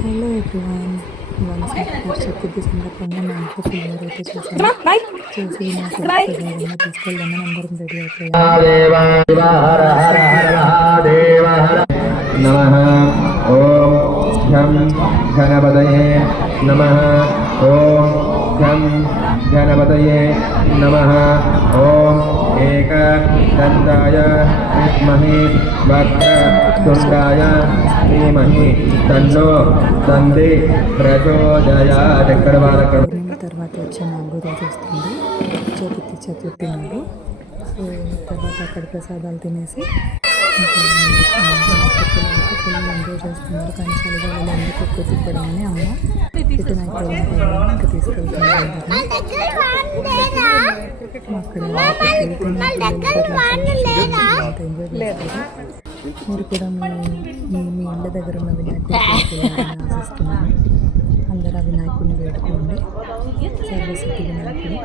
Hello everyone, once Chaturthi సందర్భంగా మా ఇంట్లో పులిహోర అయితే చేసి నా ప్రసాదంగా తీసుకెళ్ళామని అందరం రెడీ గణపతయే నమః. ఓం ఘం గణపతయే నమః. ఓం ఏకదంతాయ విద్మహే వక్రతుండాయ ధీమహి తన్నో దంది ప్రచోదయాత్. తర్వాత వచ్చే 4 రోజు వస్తుంది చతుర్థి నాడు. సో తర్వాత అక్కడ ప్రసాదాలు తినేసి ఫుల్ ఎంజాయ్ చేస్తున్నారు. కానీ చలిగాలలో ఎందుకు ఎక్కువ తిప్పడం అని అమ్మ రిటర్న్ అయిపోయింది. ఇంకా తీసుకెళ్తున్నారు అక్కడ మీరు కూడా మీ ఇళ్ళ దగ్గర ఉన్న వినాయకుడిని ఆశిస్తున్నాను. అందరూ ఆ వినాయకుడిని వేడుకోండి. సర్వశక్తి వినాయకుడు.